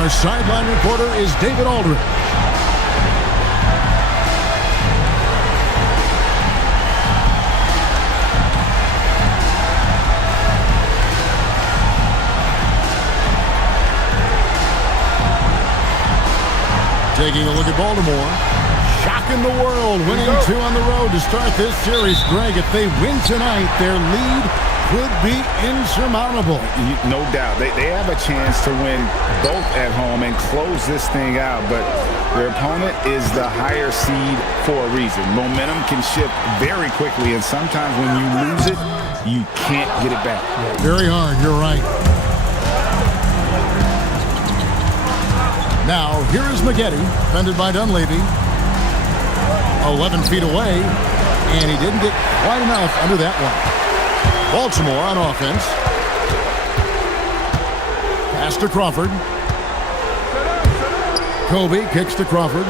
our sideline reporter is David Aldridge. Taking a look at Baltimore. Shocking the world, winning 2 on the road to start this series. Greg, if they win tonight, their lead could be insurmountable. No doubt. They have a chance to win both at home and close this thing out, but their opponent is the higher seed for a reason. Momentum can shift very quickly, and sometimes when you lose it, you can't get it back. Very hard, you're right. Now, here is Maggette, defended by Dunleavy. 11 feet away, and he didn't get quite enough under that one. Baltimore on offense. Pass to Crawford. Kobe kicks to Crawford.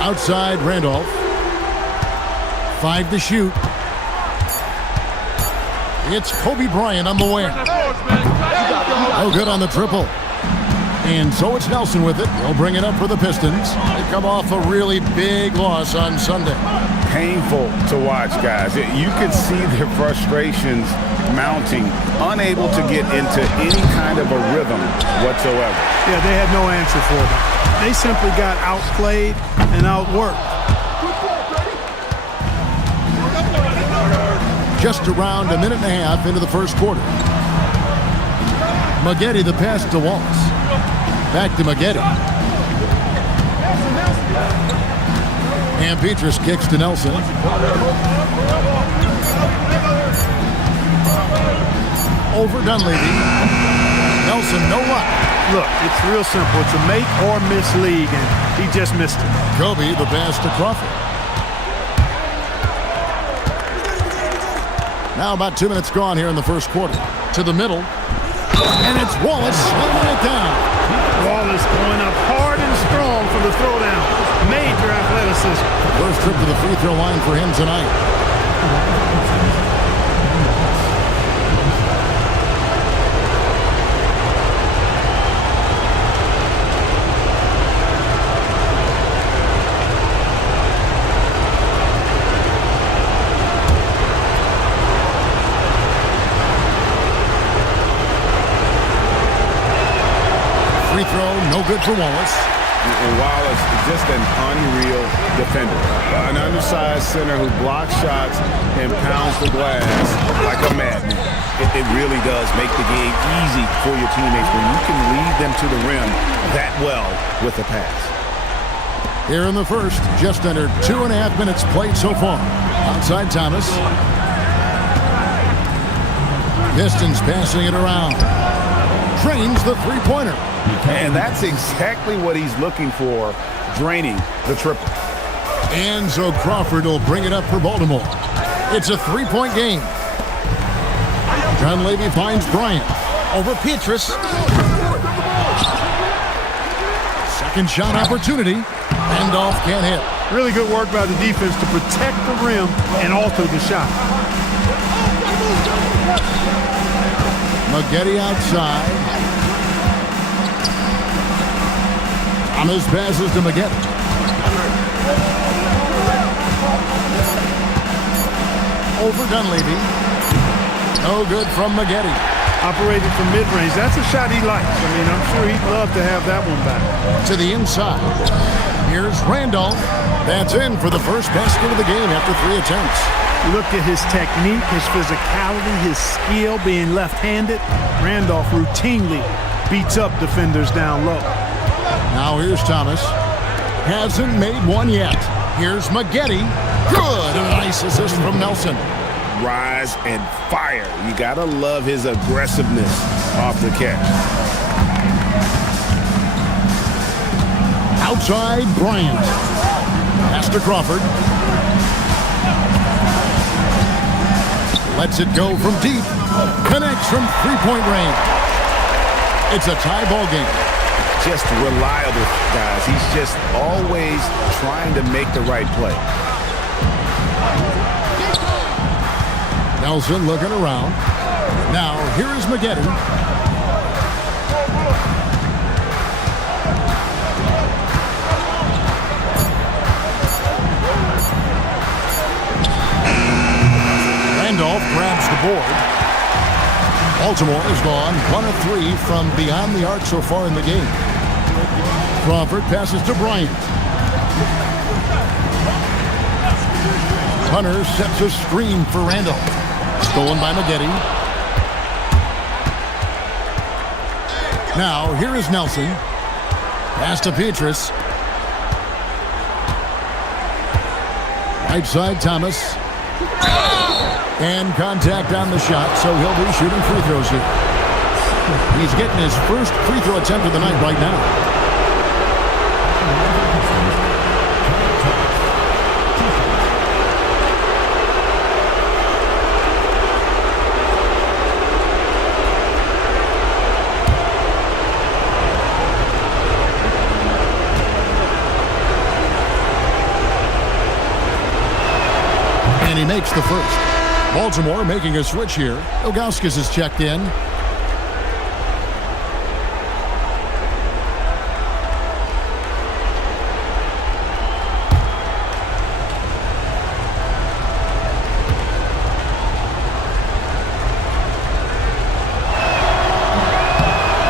Outside Randolph. 5 to shoot. It's Kobe Bryant on the wing. No good on the triple. And so it's Nelson with it. He'll bring it up for the Pistons. They come off a really big loss on Sunday. Painful to watch, guys. You could see their frustrations mounting, unable to get into any kind of a rhythm whatsoever. Yeah, they had no answer for them. They simply got outplayed and outworked. Just around a minute and a half into the first quarter. Maggette the pass to Wallace. Back to Maggette. And Petrus kicks to Nelson. Over Dunleavy. Nelson, no luck. Look, it's real simple. It's a make or miss league, and he just missed it. Kobe, the pass to Crawford. Now about 2 minutes gone here in the first quarter. To the middle. And it's Wallace slamming it down. Wallace going up hard and strong for the throwdown. Major athleticism. First trip to the free throw line for him tonight. Free throw, no good for Wallace. And Wallace, just an unreal defender. An undersized center who blocks shots and pounds the glass like a madman. It really does make the game easy for your teammates when you can lead them to the rim that well with a pass. Here in the first, just under 2.5 minutes played so far. Outside Thomas. Pistons passing it around. Drains the three-pointer. And that's exactly what he's looking for, draining the triple. And so Crawford will bring it up for Baltimore. It's a three-point game. Dunleavy finds Bryant. Over Petrus. Second shot opportunity. Randolph can't hit. Really good work by the defense to protect the rim and alter the shot. Maggette outside. Thomas passes to Maggette. Over Dunleavy. No good from Maggette. Operated from mid-range. That's a shot he likes. I mean, I'm sure he'd love to have that one back. To the inside. Here's Randolph. That's in for the first basket of the game after 3 attempts. Look at his technique, his physicality, his skill being left-handed. Randolph routinely beats up defenders down low. Now here's Thomas. Hasn't made one yet. Here's Maggette. Good. A nice assist from Nelson. Rise and fire. You gotta love his aggressiveness off the catch. Outside Bryant. Pass to Crawford. Lets it go from deep. Connects from three-point range. It's a tie ball game. Just reliable, guys. He's just always trying to make the right play. Nelson looking around. Now, here is Maggette. board. Baltimore has gone 1 of 3 from beyond the arc so far in the game. Crawford passes to Bryant. Hunter sets a screen for Randall. Stolen by Maggette. Now, here is Nelson. Pass to Petrus. Right side, Thomas. And contact on the shot, so he'll be shooting free throws here. He's getting his first free throw attempt of the night right now. And he makes the first. Baltimore making a switch here. Ilgauskas is checked in.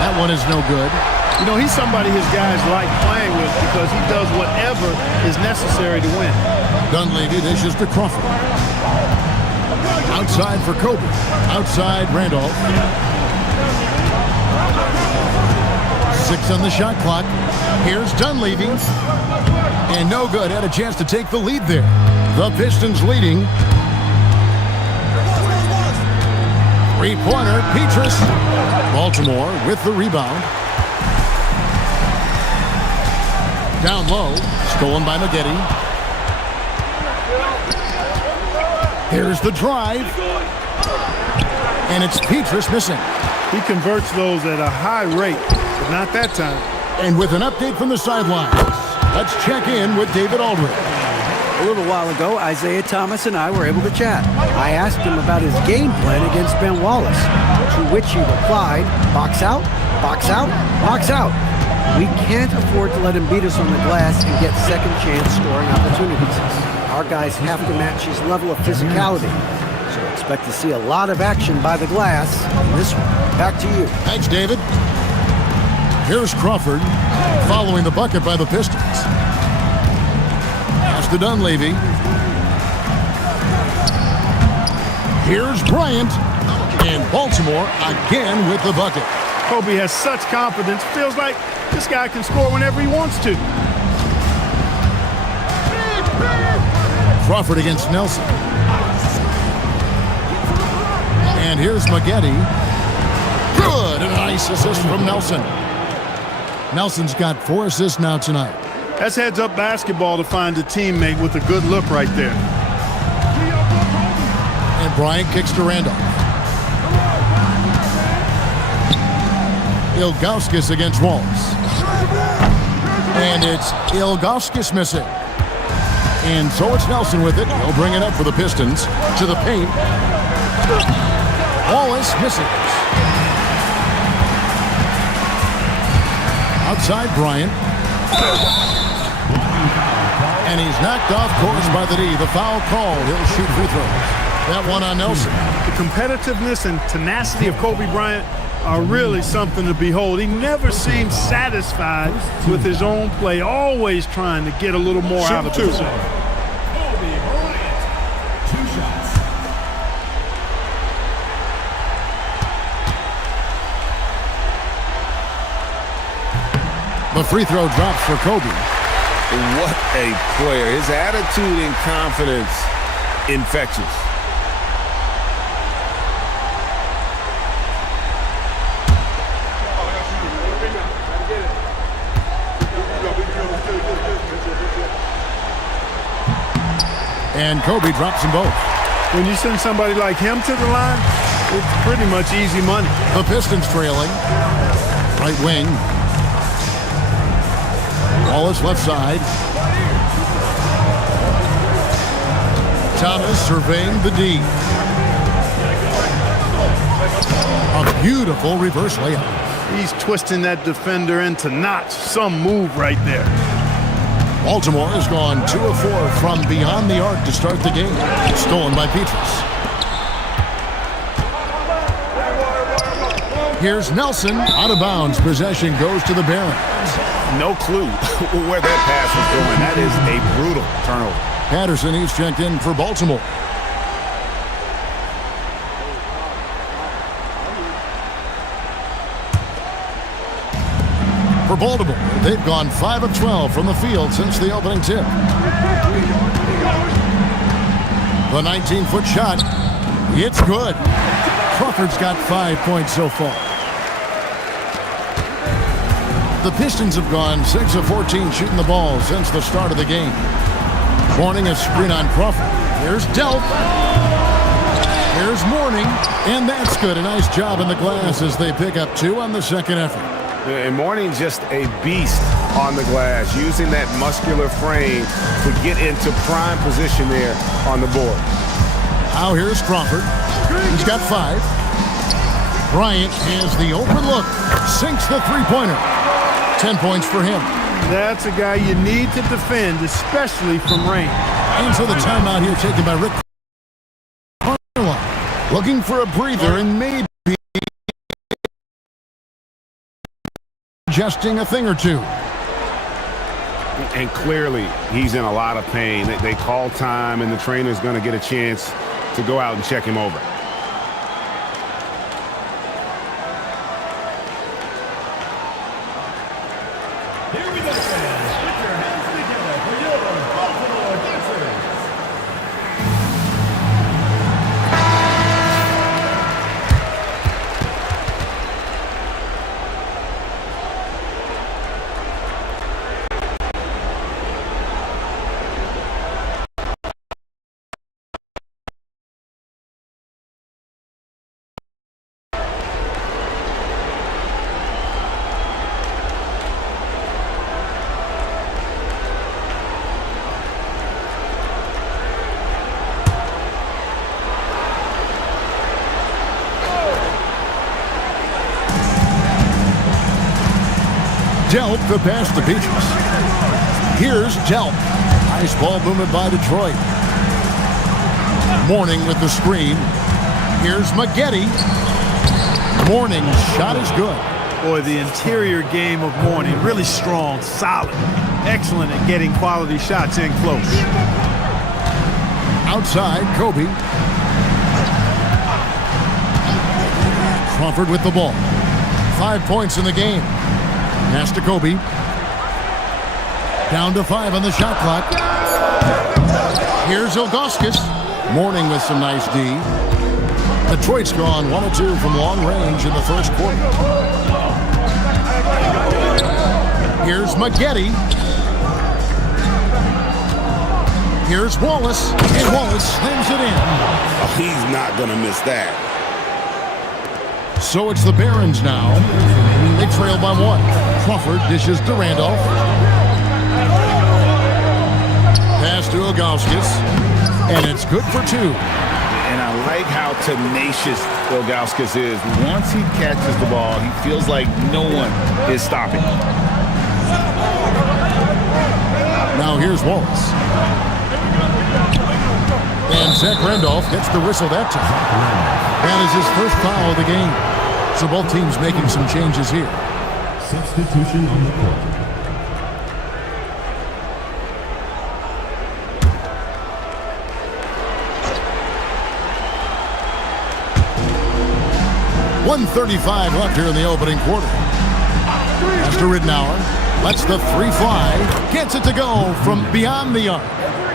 That one is no good. You know, he's somebody his guys like playing with because he does whatever is necessary to win. Dunleavy dishes to Crawford. Outside for Kobe. Outside Randolph. 6 on the shot clock. Here's Dunleavy. And no good. Had a chance to take the lead there. The Pistons leading. Three-pointer, Petrus. Baltimore with the rebound. Down low. Stolen by Maggette. Here's the drive. And it's Petrus missing. He converts those at a high rate, but not that time. And with an update from the sidelines, let's check in with David Aldridge. A little while ago, Isaiah Thomas and I were able to chat. I asked him about his game plan against Ben Wallace, to which he replied, box out, box out, box out. We can't afford to let him beat us on the glass and get second chance scoring opportunities. Our guys have to match his level of physicality. So expect to see a lot of action by the glass in this one. Back to you. Thanks, David. Here's Crawford following the bucket by the Pistons. Pass to Dunleavy. Here's Bryant. And Baltimore again with the bucket. Kobe has such confidence. Feels like this guy can score whenever he wants to. Crawford against Nelson. And here's Maggette. Good. And a nice assist from Nelson. Nelson's got 4 assists now tonight. That's heads-up basketball to find a teammate with a good look right there. And Bryant kicks to Randolph. Ilgauskas against Wallace. And it's Ilgauskas missing. And so it's Nelson with it. He'll bring it up for the Pistons. To the paint. Wallace misses. Outside Bryant. And he's knocked off course by the D. The foul called. He'll shoot free throws. That one on Nelson. The competitiveness and tenacity of Kobe Bryant are really something to behold. He never seems satisfied with his own play, always trying to get a little more out of himself. Kobe Bryant, 2 shots. The free throw drops for Kobe. What a player. His attitude and confidence, infectious. And Kobe drops them both. When you send somebody like him to the line, it's pretty much easy money. The Pistons trailing. Right wing. Wallace left side. Thomas surveying the D. A beautiful reverse layup. He's twisting that defender into knots. Some move right there. Baltimore has gone 2 of 4 from beyond the arc to start the game. Stolen by Petrus. Here's Nelson out of bounds. Possession goes to the Barons. No clue where that pass was going. That is a brutal turnover. Patterson, he's checked in for Baltimore. For Baltimore, they've gone 5 of 12 from the field since the opening tip. The 19-foot shot, it's good. Crawford's got 5 points so far. The Pistons have gone 6 of 14 shooting the ball since the start of the game. Morning a screen on Crawford. Here's Delp. Here's Morning, and that's good. A nice job in the glass as they pick up 2 on the second effort. And Morning just a beast on the glass, using that muscular frame to get into prime position there on the board. Now here's Crawford. He's got 5. Bryant has the open look. Sinks the three-pointer. 10 points for him. That's a guy you need to defend, especially from range. And so the timeout here taken by Rick. Looking for a breather and maybe adjusting a thing or two. And clearly, he's in a lot of pain. They call time, and the trainer's going to get a chance to go out and check him over. Here we go, fans. Put your hands together for your Baltimore Dancers. Delp to pass the Peaches. Here's Delp. Nice ball movement by Detroit. Morning with the screen. Here's Maggette. Morning's shot is good. Boy, the interior game of Morning, really strong, solid, excellent at getting quality shots in close. Outside, Kobe. Crawford with the ball. 5 points in the game. Pass to Kobe. Down to 5 on the shot clock. Here's Ilgauskas. Morning with some nice D. Detroit's gone 1 of 2 from long range in the first quarter. Here's Maggette. Here's Wallace. And Wallace slams it in. Oh, he's not going to miss that. So it's the Barons now. They trail by 1. Crawford dishes to Randolph. Pass to Ilgauskas. And it's good for 2. And I like how tenacious Ilgauskas is. Once he catches the ball, he feels like no one is stopping. Now here's Wallace. And Zach Randolph gets the whistle that time. That is his first foul of the game. So both teams making some changes here. Substitution on the court. .135 left here in the opening quarter. As to Ridnour, lets the 3 fly. Gets it to go from beyond the arc.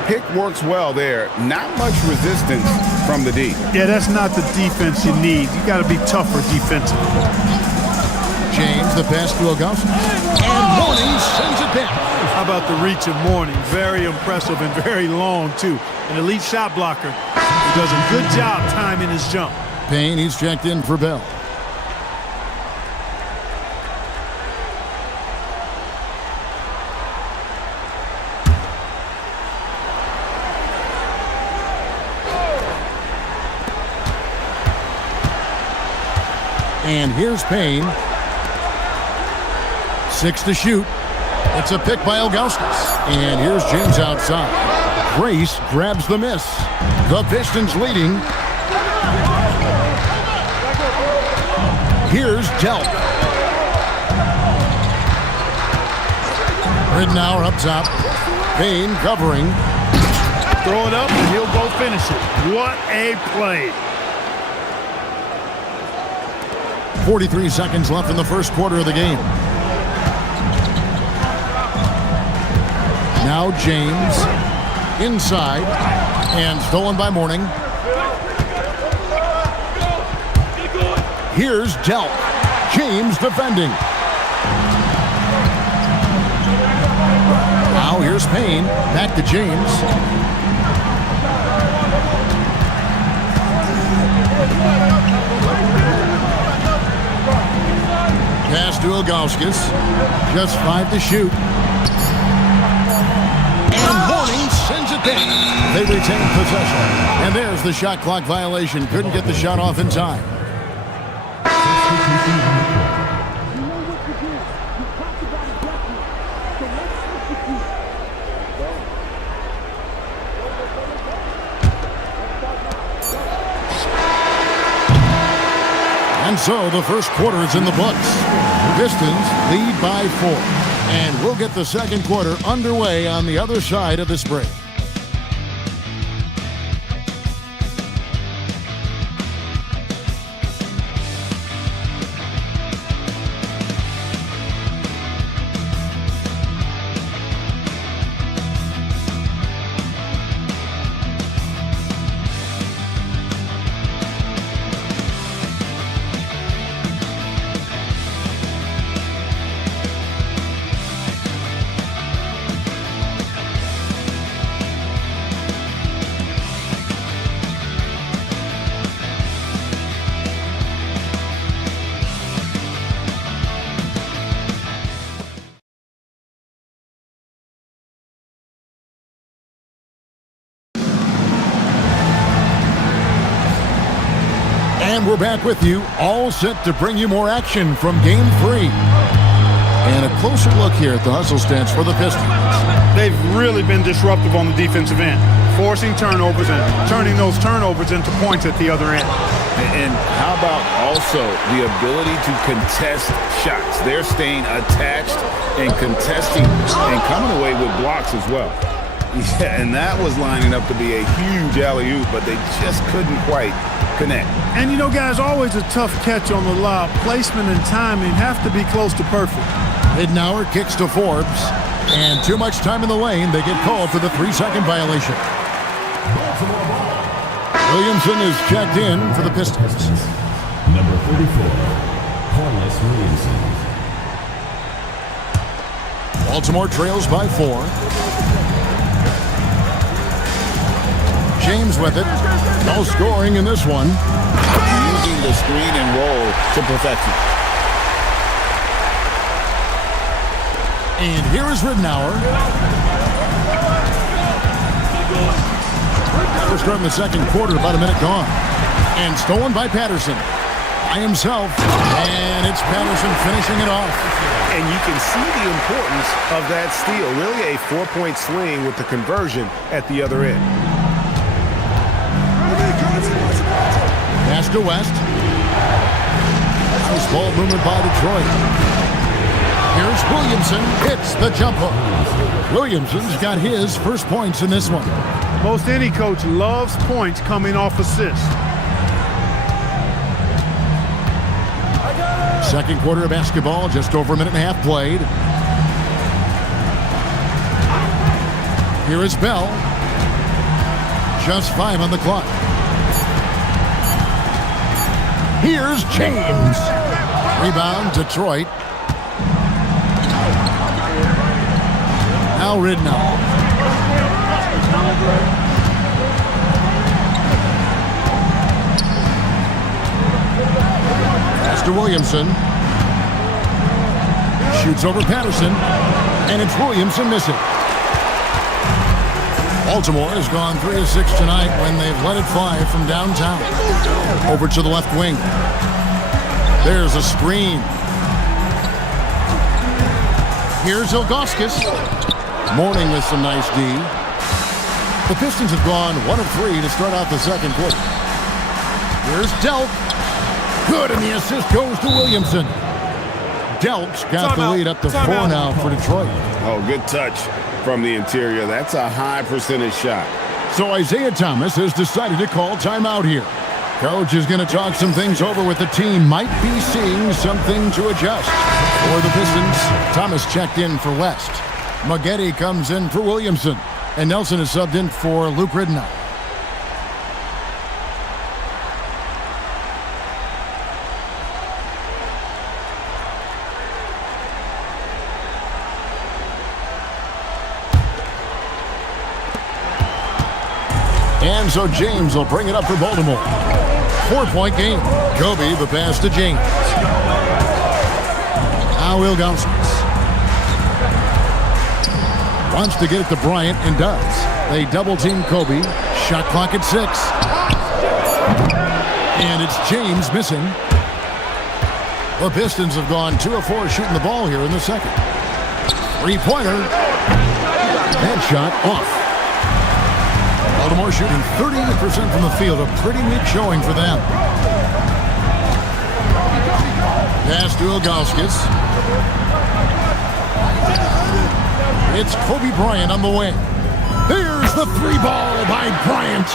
Pick works well there. Not much resistance from the D. Yeah, that's not the defense you need. You got to be tougher defensively. James, the pass to Ilgauskas. And Morning sends it back. How about the reach of Morning? Very impressive and very long, too. An elite shot blocker who does a good job timing his jump. Payne, he's checked in for Bell. And here's Payne. 6 to shoot. It's a pick by Ilgauskas. And here's James outside. Grace grabs the miss. The Pistons leading. Here's Delk. Ridnour up top. Payne covering. Throw it up and he'll go finish it. What a play. 43 seconds left in the first quarter of the game. Now James inside and stolen by Mourning. Here's Delk. James defending. Now here's Payne. Back to James. Pass to Ilgauskas. Just 5 to shoot. And Mourning sends it back. They retain possession. And there's the shot clock violation. Couldn't get the shot off in time. And so the first quarter is in the books. Pistons lead by 4. And we'll get the second quarter underway on the other side of this break. And we're back with you, all set to bring you more action from Game 3. And a closer look here at the hustle stats for the Pistons. They've really been disruptive on the defensive end, forcing turnovers and turning those turnovers into points at the other end. And how about also the ability to contest shots? They're staying attached and contesting and coming away with blocks as well. Yeah, and that was lining up to be a huge alley-oop, but they just couldn't quite connect. And you know, guys, always a tough catch on the lob. Placement and timing have to be close to perfect. Ridnour kicks to Forbes. And too much time in the lane. They get called for the 3-second violation. Williamson is checked in for the Pistons. Number 34, Carlos Williamson. Baltimore trails by 4. James with it. No scoring in this one. Using the screen and roll to perfection. And here is Ridnour. We're starting the second quarter, about a minute gone. And stolen by Patterson. By himself. And it's Patterson finishing it off. And you can see the importance of that steal. Really a 4-point swing with the conversion at the other end. Pass to West. Nice ball movement by Detroit. Here's Williamson. Hits the jump hook. Williamson's got his first points in this one. Most any coach loves points coming off assists. Second quarter of basketball, just over a minute and a half played. Here is Bell. Just 5 on the clock. Here's James. Rebound, Detroit. Now Ridnour. Pass to Williamson. Shoots over Patterson. And it's Williamson missing. Baltimore has gone 3 of 6 tonight when they've let it fly from downtown. Over to the left wing. There's a screen. Here's Ilgauskas. Mourning with some nice D. The Pistons have gone 1 of 3 to start out the second quarter. Here's Delk. Good, and the assist goes to Williamson. Delk's got the lead up to 4 now for Detroit. Oh, good touch from the interior. That's a high percentage shot. So Isaiah Thomas has decided to call timeout here. Coach is going to talk some things over with the team. Might be seeing something to adjust. For the Pistons, Thomas checked in for West. Maggette comes in for Williamson. And Nelson is subbed in for Luke Ridnour. And so James will bring it up for Baltimore. 4-point game. Kobe, the pass to James. Now Ilgauskas wants to get it to Bryant and does. They double team Kobe. Shot clock at 6. And it's James missing. The Pistons have gone 2 of 4 shooting the ball here in the second. 3-pointer. That shot off. Baltimore shooting 38% from the field. A pretty weak showing for them. Pass to Ilgauskas. It's Kobe Bryant on the wing. Here's the 3-ball by Bryant.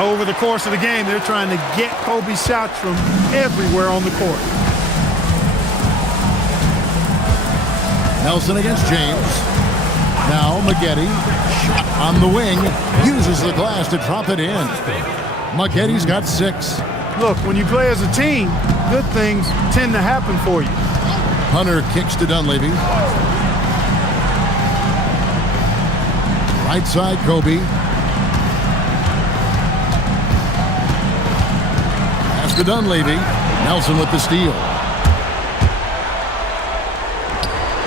Over the course of the game, they're trying to get Kobe's shots from everywhere on the court. Nelson against James. Now Maggette, shot on the wing, uses the glass to drop it in. Maggette's got 6. Look, when you play as a team, good things tend to happen for you. Hunter kicks to Dunleavy. Right side, Kobe. Pass to Dunleavy. Nelson with the steal.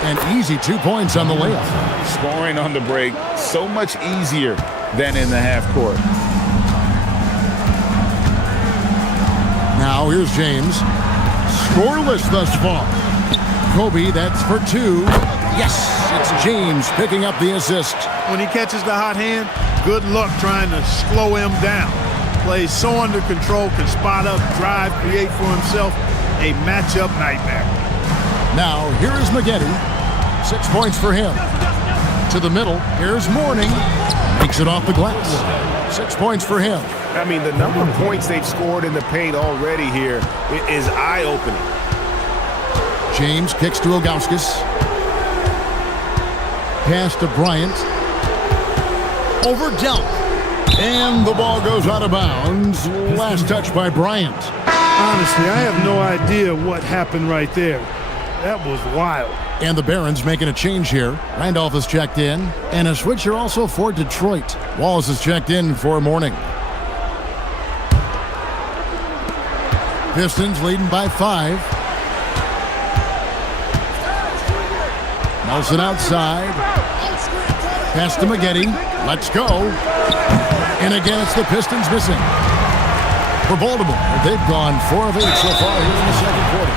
An easy 2 points on the layup. Scoring on the break, so much easier than in the half court. Now here's James. Scoreless thus far. Kobe, that's for 2. Yes, it's James picking up the assist. When he catches the hot hand, good luck trying to slow him down. Plays so under control, can spot up, drive, create for himself. A matchup nightmare. Now here is Maggette. 6 points for him. To the middle, here's Mourning. Makes it off the glass. 6 points for him. I mean, the number of points they've scored in the paint already here is eye-opening. James kicks to Ilgauskas. Pass to Bryant. Over Delk. And the ball goes out of bounds. Last touch by Bryant. Honestly, I have no idea what happened right there. That was wild. And the Barons making a change here. Randolph has checked in. And a switcher also for Detroit. Wallace has checked in for Mourning. Pistons leading by 5. Nelson outside. Pass to Maggette. Let's go. And again, it's the Pistons missing. For Baltimore, they've gone 4 of 8 so far here in the second quarter.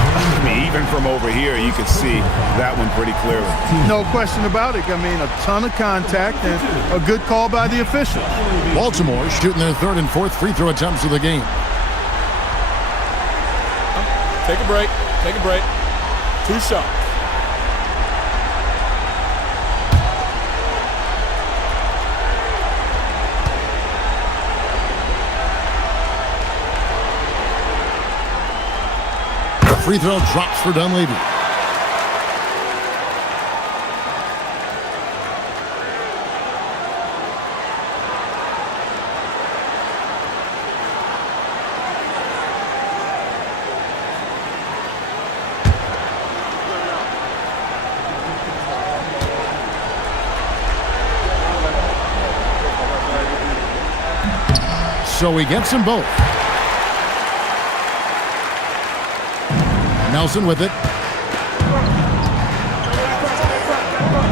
I mean, even from over here, you can see that one pretty clearly. No question about it. I mean, a ton of contact and a good call by the official. Baltimore shooting their 3rd and 4th free throw attempts of the game. Take a break. Take a break. 2 shots. Free throw drops for Dunleavy. So he gets them both. Nelson with it.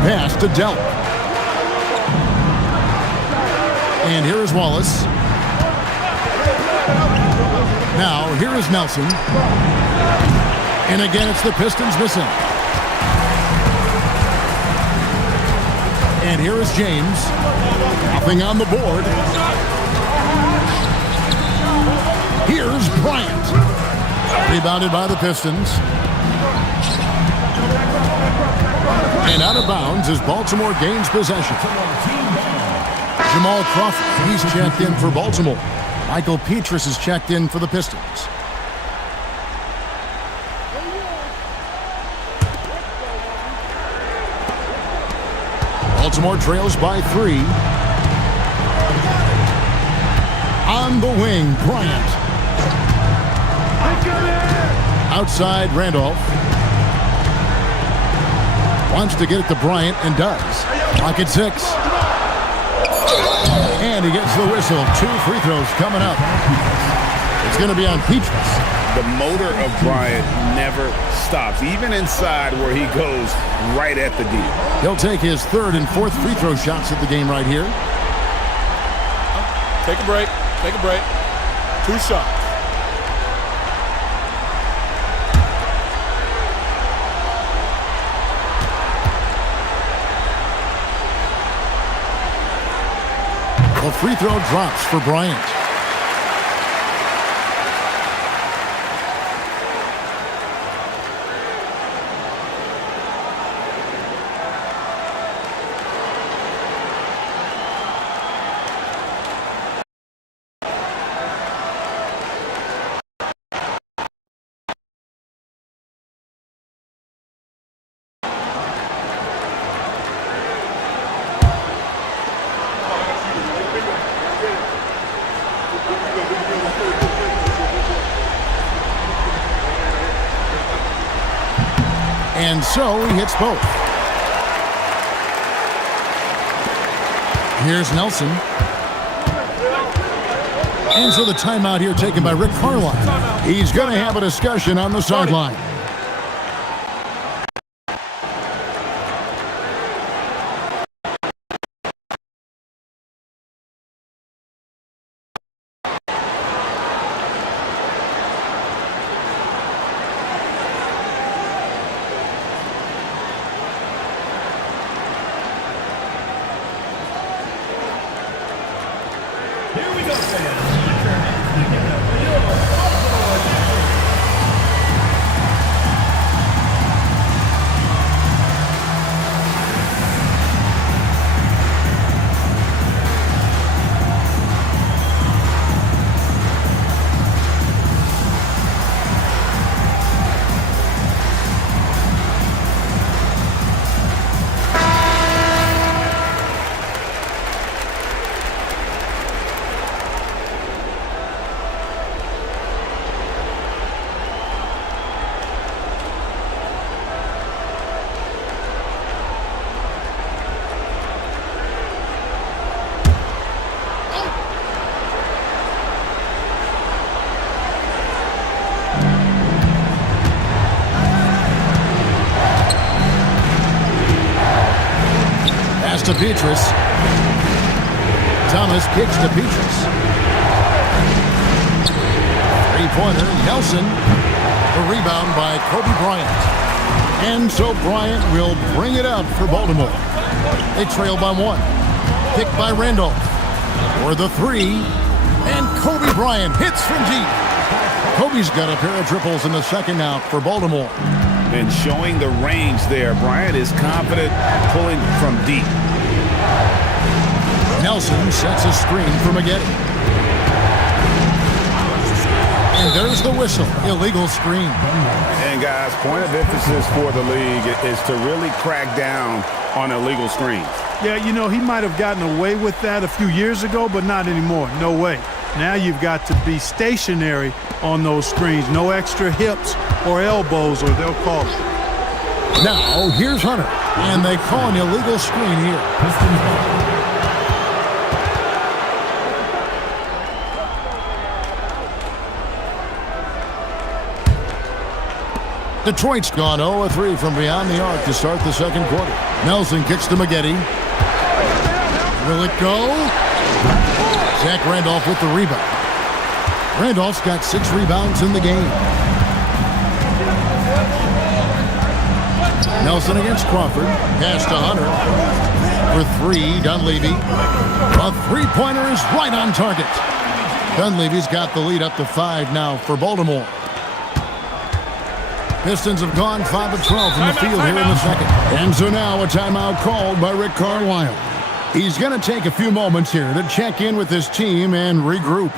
Pass to Delk. And here is Wallace. Now here is Nelson. And again it's the Pistons missing. And here is James. Nothing on the board. Here's Bryant. Rebounded by the Pistons. And out of bounds as Baltimore gains possession. Jamal Crawford, he's checked in for Baltimore. Michael Petrus is checked in for the Pistons. Baltimore trails by 3. On the wing, Bryant. Outside, Randolph. Wants to get it to Bryant and does. Clock at 6. And he gets the whistle. 2 free throws coming up. It's going to be on Petrus. The motor of Bryant never stops, even inside where he goes right at the D. He'll take his 3rd and 4th free throw shots at the game right here. Take a break. Take a break. 2 shots. The free throw drops for Bryant. And so he hits both. Here's Nelson. And so the timeout here taken by Rick Carlisle. He's going to have a discussion on the sideline. Here we go, fans. Put your hands together for your Baltimore Pistons. To Petrus. Thomas kicks to Petrus. Three-pointer, Nelson. The rebound by Kobe Bryant. And so Bryant will bring it up for Baltimore. They trail by 1. Picked by Randolph. For the 3. And Kobe Bryant hits from deep. Kobe's got a pair of triples in the second now for Baltimore. And showing the range there, Bryant is confident pulling from deep. Nelson sets a screen for McGetty. And there's the whistle. Illegal screen. And guys, point of emphasis for the league is to really crack down on illegal screens. Yeah, you know, he might have gotten away with that a few years ago, but not anymore. No way. Now you've got to be stationary on those screens. No extra hips or elbows, or they'll call it. Now, here's Hunter. And they call an illegal screen here. Detroit's gone 0-3 from beyond the arc to start the second quarter. Nelson kicks to McGetty. Will it go? Zach Randolph with the rebound. Randolph's got 6 rebounds in the game. Nelson against Crawford. Pass to Hunter. For 3, Dunleavy. A three-pointer is right on target. Dunleavy's got the lead up to 5 now for Baltimore. Pistons have gone 5 of 12 from the field here in the second. And so now a timeout called by Rick Carlisle. He's going to take a few moments here to check in with his team and regroup.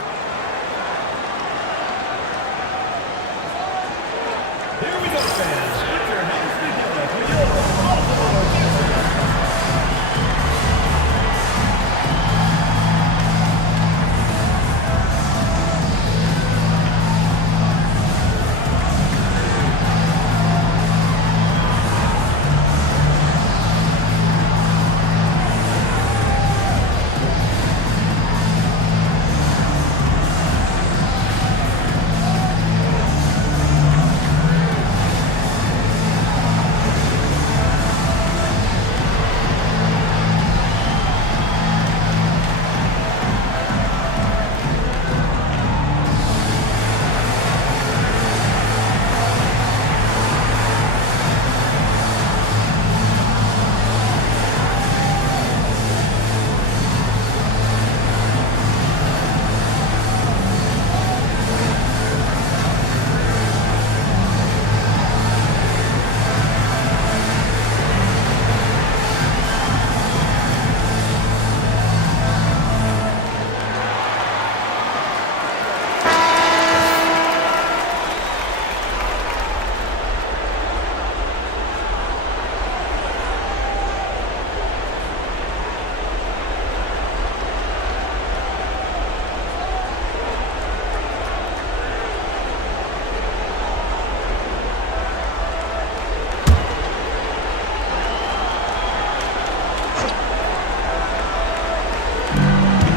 Here we go, fans. Put your hands together for your Baltimore Pistons.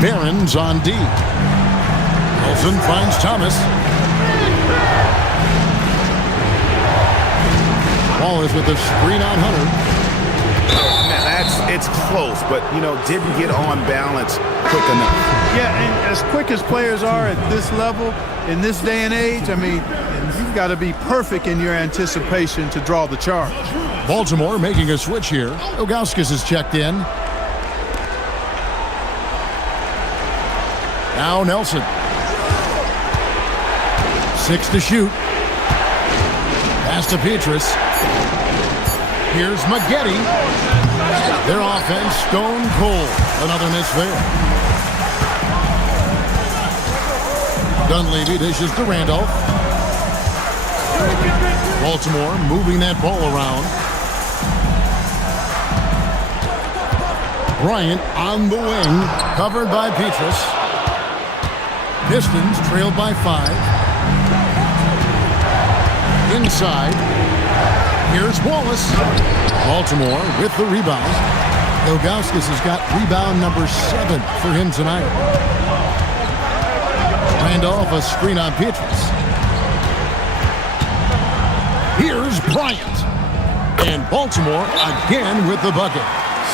Barron's on D. Nelson finds Thomas. Wallace with the screen on Hunter. It's close, but, didn't get on balance quick enough. Yeah, and as quick as players are at this level, in this day and age, you've got to be perfect in your anticipation to draw the charge. Baltimore making a switch here. Ilgauskas is checked in. Now Nelson. 6 to shoot. Pass to Petrus. Here's Maggette. Their offense stone cold. Another miss there. Dunleavy dishes to Randolph. Baltimore moving that ball around. Bryant on the wing, covered by Petrus. Pistons trailed by 5. Inside. Here's Wallace. Baltimore with the rebound. Ilgauskas has got rebound number 7 for him tonight. Randolph a screen on Petrus. Here's Bryant. And Baltimore again with the bucket.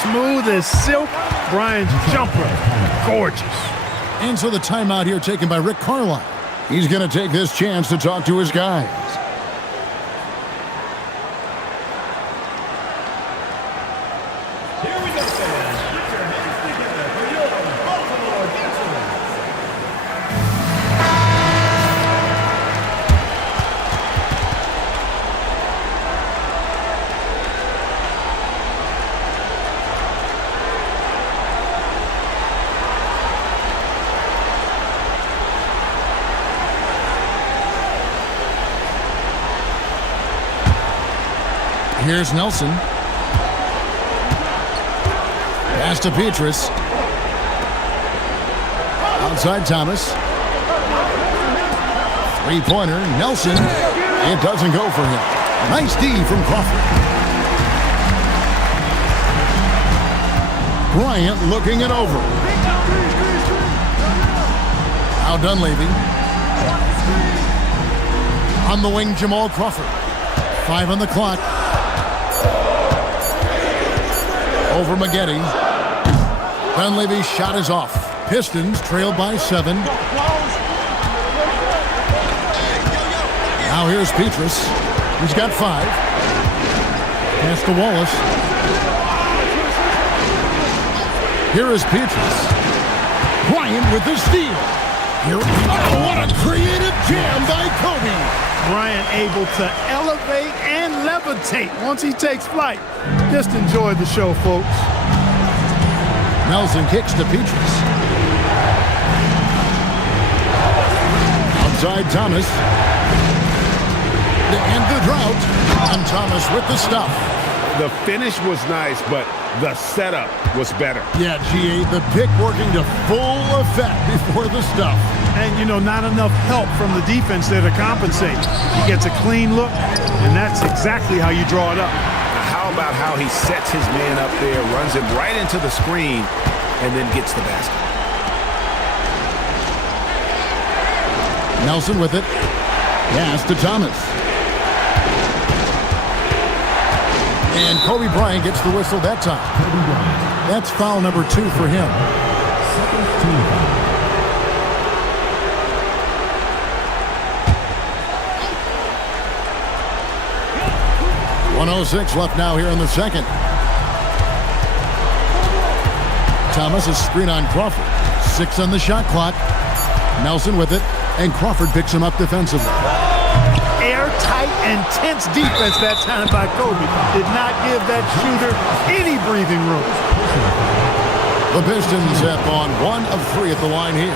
Smooth as silk. Bryant's jumper. Gorgeous. And so the timeout here taken by Rick Carlisle. He's going to take this chance to talk to his guys. Here we go, fans. Put your hands together for your Baltimore Pistons. Here's Nelson. Pass to Petrus. Outside Thomas. Three-pointer. Nelson. It doesn't go for him. Nice D from Crawford. Bryant looking it over. Now Dunleavy. On the wing, Jamal Crawford. 5 on the clock. Over Maggette. Dunleavy's shot is off. Pistons trailed by 7. Now here's Petrus. He's got 5. Pass to Wallace. Here is Petrus. Bryant with the steal. Here, oh, what a creative jam by Kobe. Bryant able to elevate and levitate once he takes flight. Just enjoy the show, folks. Nelson kicks to Petrus. Outside Thomas. To end the drought. And Thomas with the stuff. The finish was nice, but the setup was better. Yeah, GA, the pick working to full effect before the stuff. And, you know, not enough help from the defense there to compensate. He gets a clean look, and that's exactly how you draw it up. Now, how about how he sets his man up there, runs him right into the screen, and then gets the basket. Nelson with it. Pass to Thomas. And Kobe Bryant gets the whistle that time. That's foul number 2 for him. .106 left now here in the second. Thomas is screen on Crawford. 6 on the shot clock. Nelson with it, and Crawford picks him up defensively. Airtight and tense defense that time by Kobe. Did not give that shooter any breathing room. The Pistons have gone 1 of 3 at the line here.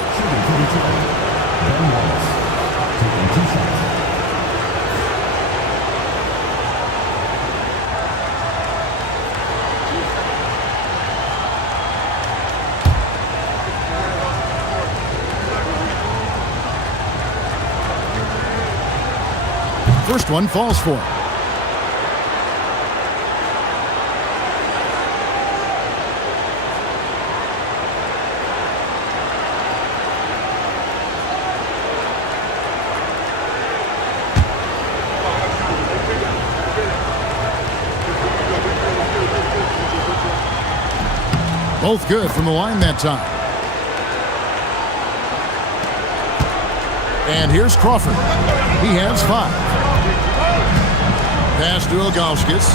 First one falls for him. Both good from the line that time. And here's Crawford. He has 5. Pass to Ilgauskas.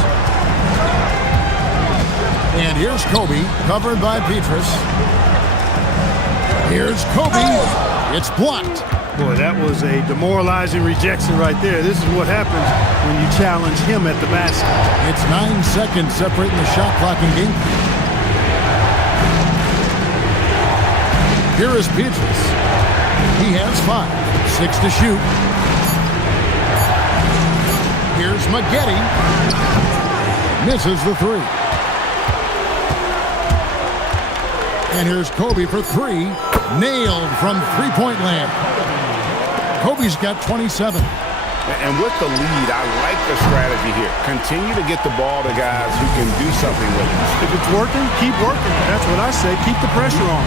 And here's Kobe, covered by Petrus. Here's Kobe. It's blocked. Boy, that was a demoralizing rejection right there. This is what happens when you challenge him at the basket. It's 9 seconds separating the shot clock and game. Here is Petrus. He has 5. 6 to shoot. Here's Maggette. Misses the 3. And here's Kobe for 3. Nailed from three-point land. Kobe's got 27. And with the lead, I like the strategy here. Continue to get the ball to guys who can do something with it. If it's working, keep working. That's what I say. Keep the pressure on.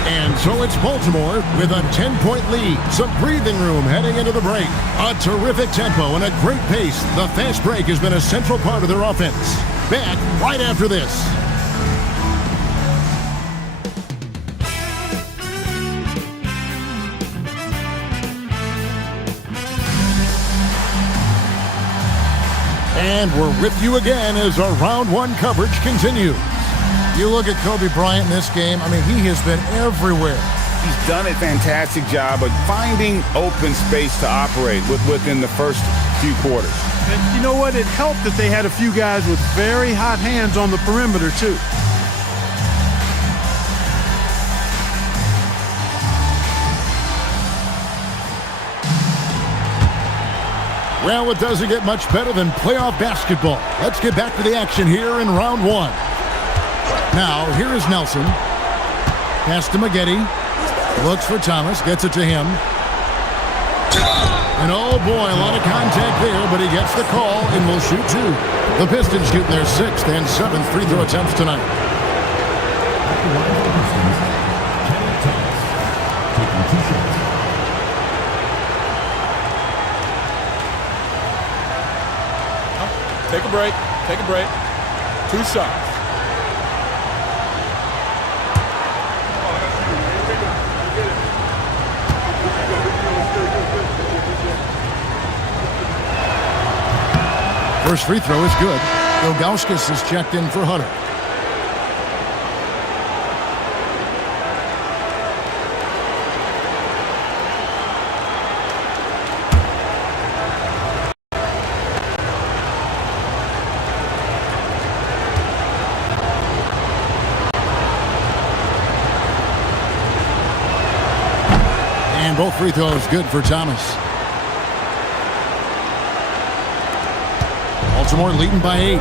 And so it's Baltimore with a 10-point lead. Some breathing room heading into the break. A terrific tempo and a great pace. The fast break has been a central part of their offense. Back right after this. And we're with you again as our round 1 coverage continues. You look at Kobe Bryant in this game, I mean, he has been everywhere. He's done a fantastic job of finding open space to operate within the first few quarters. And you know what? It helped that they had a few guys with very hot hands on the perimeter, too. Well, it doesn't get much better than playoff basketball. Let's get back to the action here in round 1. Now, here is Nelson. Pass to Maggette. Looks for Thomas. Gets it to him. And oh boy, a lot of contact there, but he gets the call and will shoot 2. The Pistons shooting their 6th and 7th free throw attempts tonight. Take a break. Take a break. 2 shots. First free throw is good. Ilgauskas is checked in for Hunter. both free throws good for Thomas. Baltimore leading by 8.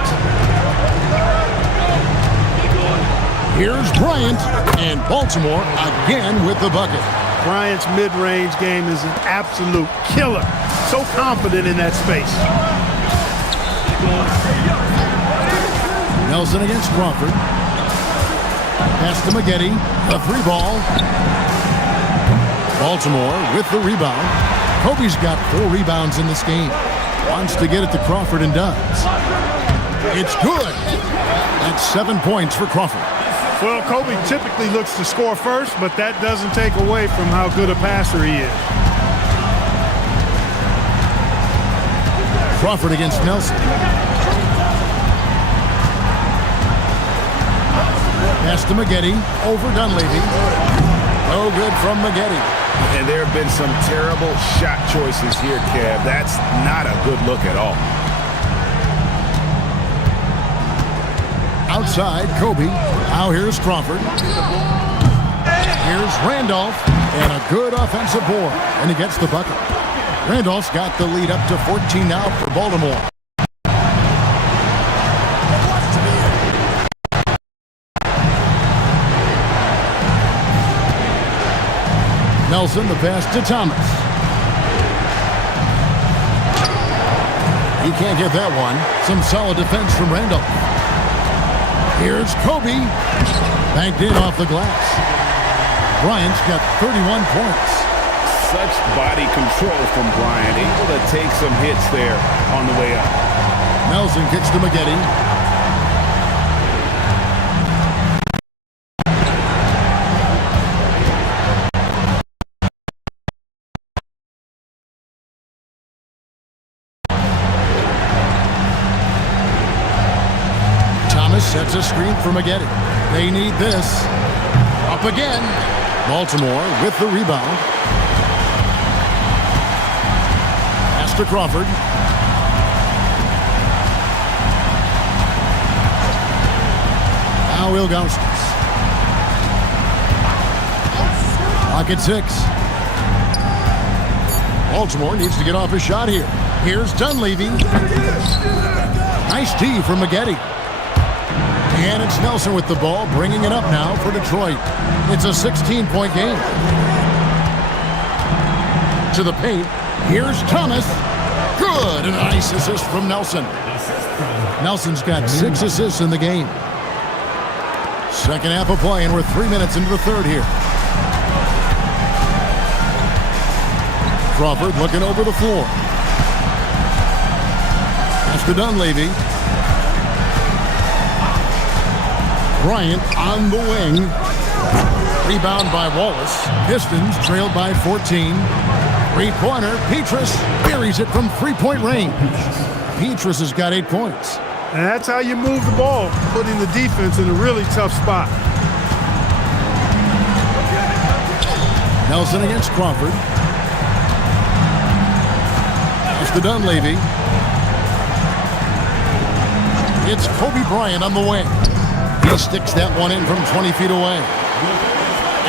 Here's Bryant, and Baltimore again with the bucket. Bryant's mid-range game is an absolute killer. So confident in that space. Nelson against Crawford. Pass to Maggette. A 3-ball. Baltimore with the rebound. Kobe's got 4 rebounds in this game. Wants to get it to Crawford and does. It's good. That's 7 points for Crawford. Well, Kobe typically looks to score first, but that doesn't take away from how good a passer he is. Crawford against Nelson. Pass to Maggette. Over Dunleavy. No good from Maggette. And there have been some terrible shot choices here, Kev. That's not a good look at all. Outside, Kobe. Now here's Crawford. Here's Randolph. And a good offensive board. And he gets the bucket. Randolph's got the lead up to 14 now for Baltimore. Nelson, the pass to Thomas. He can't get that one. Some solid defense from Randolph. Here's Kobe. Banked in off the glass. Bryant's got 31 points. Such body control from Bryant. Able to take some hits there on the way up. Nelson kicks to Maggette. Thomas sets a screen for Maggette. They need this. Up again. Baltimore with the rebound. Pass to Crawford. Now Ilgauskas. Pocket 6. Baltimore needs to get off a shot here. Here's Dunleavy. Nice D from Maggette. And it's Nelson with the ball, bringing it up now for Detroit. It's a 16-point game. To the paint. Here's Thomas. Good. And a nice assist from Nelson. Nelson's got 6 assists in the game. Second half of play, and we're 3 minutes into the third here. Crawford looking over the floor. Pass to Dunleavy. Bryant on the wing. Rebound by Wallace. Pistons trailed by 14. Three-pointer. Petrus buries it from three-point range. Petrus has got 8 points. And that's how you move the ball, putting the defense in a really tough spot. Nelson against Crawford. It's to Dunleavy. It's Kobe Bryant on the wing. He sticks that one in from 20 feet away.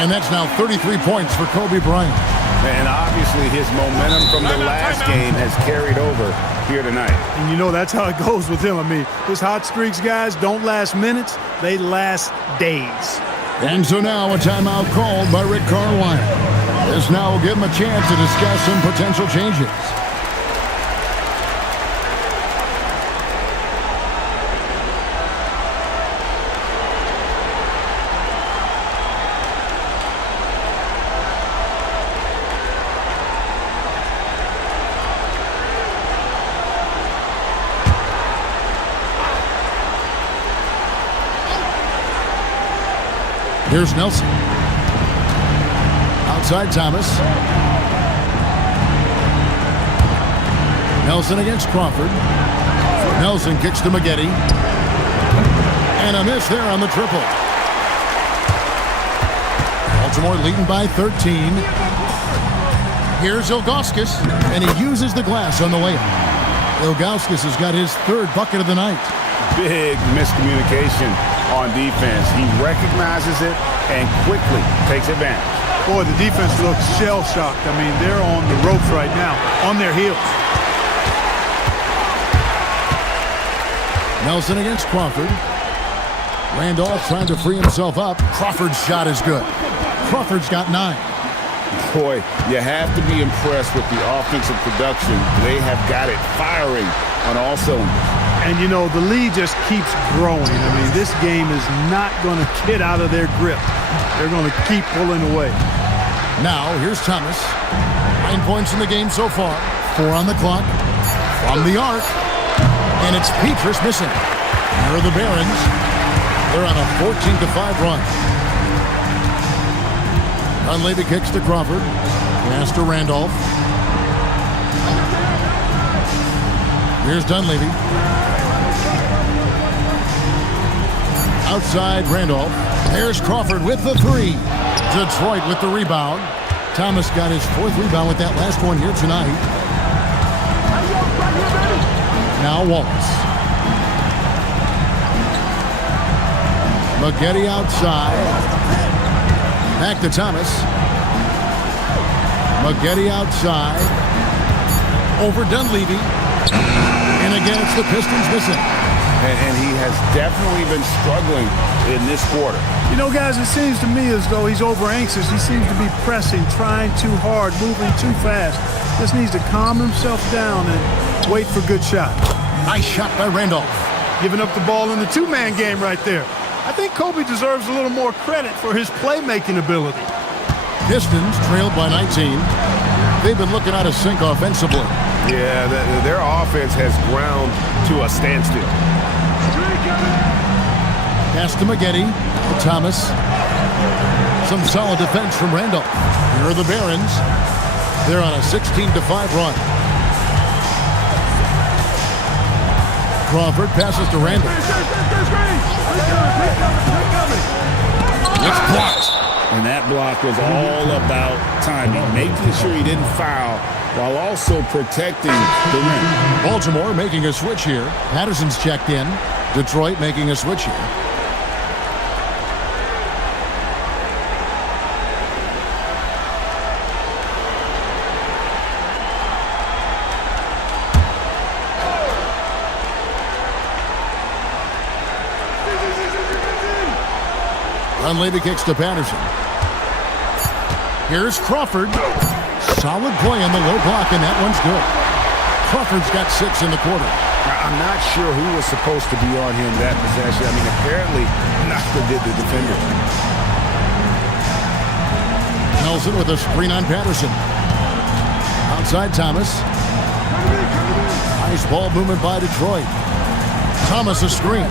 And that's now 33 points for Kobe Bryant. And obviously his momentum from the last game has carried over here tonight. And you know that's how it goes with him. I mean, his hot streaks, guys, don't last minutes. They last days. And so now a timeout called by Rick Carlisle. This now will give him a chance to discuss some potential changes. Here's Nelson. Outside Thomas. Nelson against Crawford. Nelson kicks to Maggette. And a miss there on the triple. Baltimore leading by 13. Here's Ilgauskas, and he uses the glass on the layup. Ilgauskas has got his 3rd bucket of the night. Big miscommunication on defense. He recognizes it and quickly takes advantage. Boy, the defense looks shell-shocked. I mean, they're on the ropes right now, on their heels. Nelson against Crawford. Randolph trying to free himself up. Crawford's shot is good. Crawford's got 9. Boy, you have to be impressed with the offensive production. They have got it firing on all cylinders. And, you know, the lead just keeps growing. I mean, this game is not going to get out of their grip. They're going to keep pulling away. Now, here's Thomas. 9 points in the game so far. 4 on the clock. From the arc. And it's Petrus missing. Here are the Barons. They're on a 14-5 run. Dunleavy kicks to Crawford. Pass to Randolph. Here's Dunleavy. Outside Randolph. There's Crawford with the 3. Detroit with the rebound. Thomas got his 4th rebound with that last one here tonight. Now Wallace. Maggette outside. Back to Thomas. Maggette outside. Over Dunleavy. And again, it's the Pistons missing. And he has definitely been struggling in this quarter. You know, guys, it seems to me as though he's over-anxious. He seems to be pressing, trying too hard, moving too fast. Just needs to calm himself down and wait for good shot. Nice shot by Randolph. Giving up the ball in the two-man game right there. I think Kobe deserves a little more credit for his playmaking ability. Pistons trailed by 19. They've been looking out of sync offensively. Yeah, their offense has ground to a standstill. Pass to Maggette. Thomas. Some solid defense from Randolph. Here are the Barons. They're on a 16-5 run. Crawford passes to Randolph. It's blocked. And that block was all about timing, making sure he didn't foul while also protecting the rim. Baltimore making a switch here. Patterson's checked in. Detroit making a switch here. Dunleavy kicks to Patterson. Here's Crawford. Solid play on the low block, and that one's good. Crawford's got 6 in the quarter. I'm not sure who was supposed to be on him that possession. I mean, apparently, neither did the defender. Nelson with a screen on Patterson. Outside Thomas. Nice ball movement by Detroit. Thomas a screen.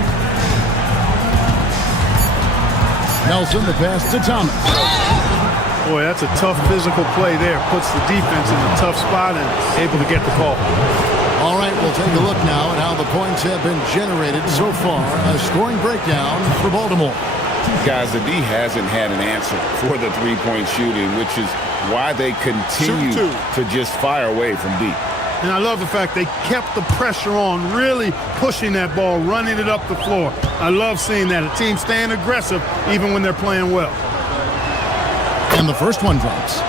Nelson the pass to Thomas. Boy, that's a tough physical play there. Puts the defense in a tough spot and able to get the call. All right, we'll take a look now at how the points have been generated so far. A scoring breakdown for Baltimore. Guys, the D hasn't had an answer for the three-point shooting, which is why they continue to just fire away from deep. And I love the fact they kept the pressure on, really pushing that ball, running it up the floor. I love seeing that. A team staying aggressive even when they're playing well. And the first one drops.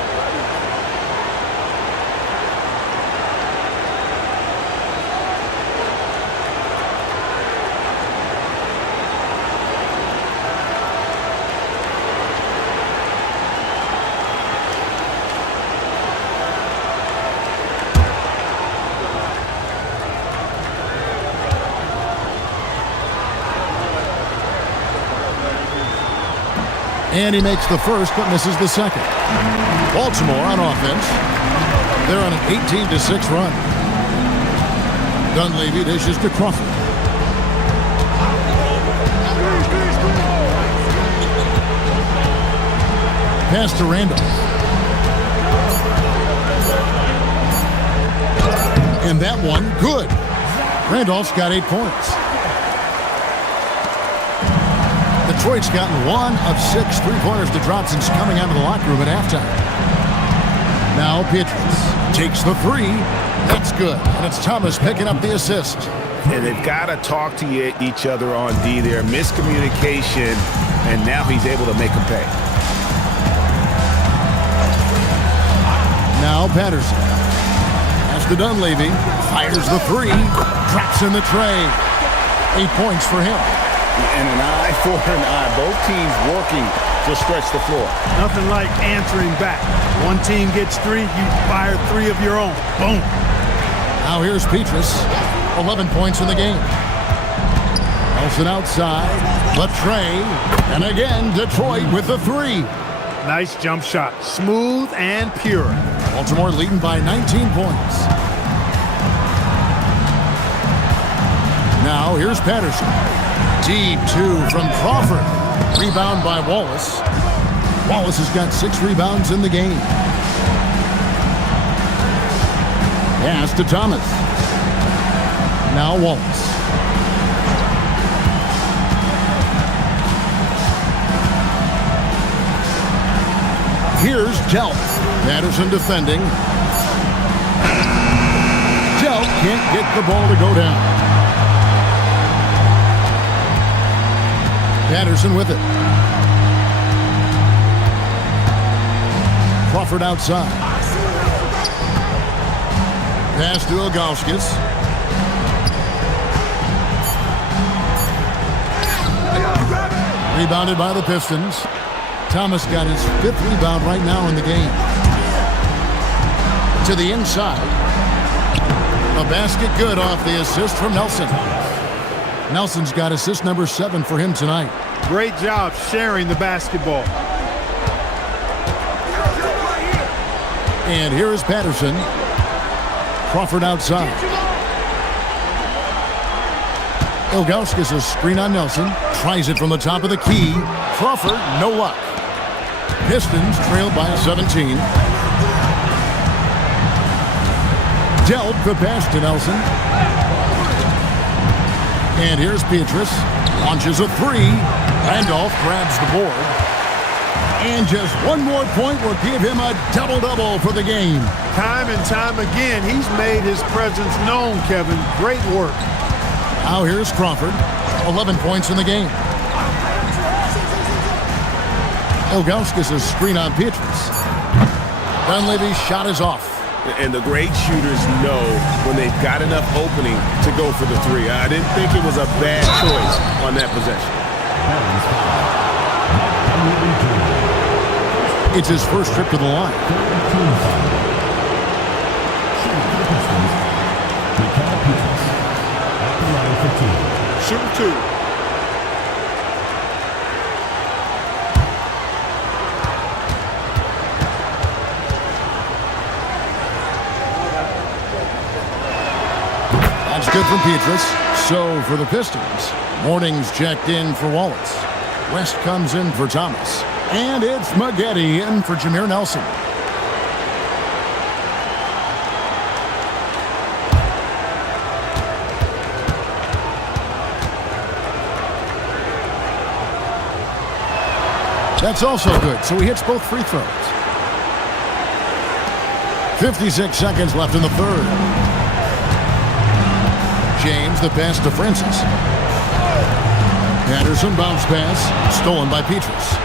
And he makes the first, but misses the second. Baltimore on offense. They're on an 18-6 run. Dunleavy dishes to Crawford. Pass to Randolph. And that one, good. Randolph's got 8 points. Detroit's gotten 1 of 6 three-pointers to drop since coming out of the locker room at halftime. Now Petrus takes the 3. That's good. And it's Thomas picking up the assist. And they've got to talk to each other on D there. Miscommunication, and now he's able to make them pay. Now Patterson. Pass to Dunleavy. Fires the three. Drops in the tray. 8 points for him. And an eye for an eye. Both teams working to stretch the floor. Nothing like answering back. One team gets 3, you fire 3 of your own. Boom. Now here's Petrus. 11 points in the game. Nelson outside. The tray. And again, Detroit with the 3. Nice jump shot. Smooth and pure. Baltimore leading by 19 points. Now here's Patterson. Deep 2 from Crawford. Rebound by Wallace. Wallace has got 6 rebounds in the game. Pass to Thomas. Now Wallace. Here's Delp. Patterson defending. Delp can't get the ball to go down. Patterson with it. Crawford outside. Pass to Ilgauskas. Rebounded by the Pistons. Thomas got his 5th rebound right now in the game. To the inside. A basket good off the assist from Nelson. Nelson's got assist number 7 for him tonight. Great job sharing the basketball. And here is Patterson. Crawford outside. Ilgauskas a screen on Nelson. Tries it from the top of the key. Crawford, no luck. Pistons trailed by 17. Delp the pass to Nelson. And here's Petrus. Launches a 3. Randolph grabs the board. And just one more point will give him a double-double for the game. Time and time again, he's made his presence known, Kevin. Great work. Now here's Crawford. 11 points in the game. Ilgauskas a screen on Petrus. Dunleavy's shot is off. And the great shooters know when they've got enough opening to go for the 3. I didn't think it was a bad choice on that possession. It's his first trip to the line. Shooting 2. That's good from Petrus. So for the Pistons, Morning's checked in for Wallace. West comes in for Thomas. And it's Maggette in for Jameer Nelson. That's also good, so he hits both free throws. 56 seconds left in the third. James the pass to Francis. Patterson bounce pass, stolen by Petrus.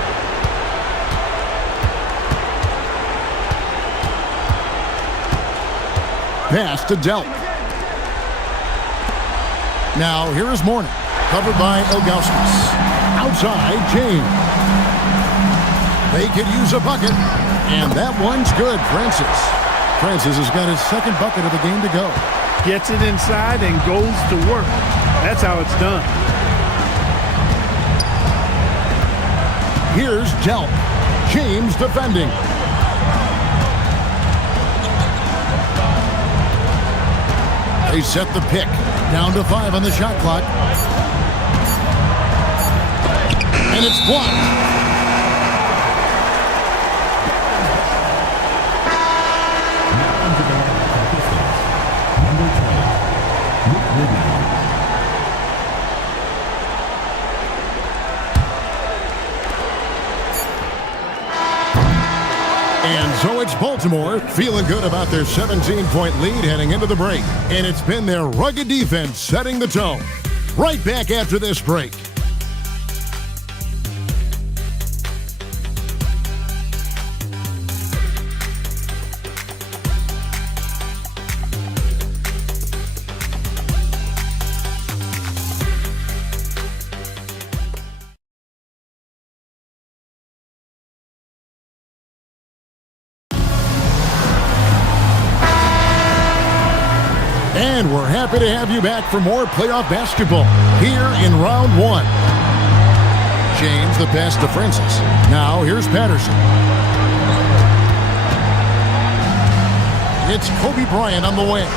Pass to Delp. Now here is Morning, covered by Ilgauskas. Outside, James. They could use a bucket, and that one's good. Francis has got his 2nd bucket of the game to go. Gets it inside and goes to work. That's how it's done. Here's Delp. James defending. They set the pick. Down to 5 on the shot clock. And it's blocked. And so it's Baltimore feeling good about their 17-point lead heading into the break. And it's been their rugged defense setting the tone. Right back after this break. And we're happy to have you back for more playoff basketball here in round one. James, the pass to Francis. Now here's Patterson. It's Kobe Bryant on the wing.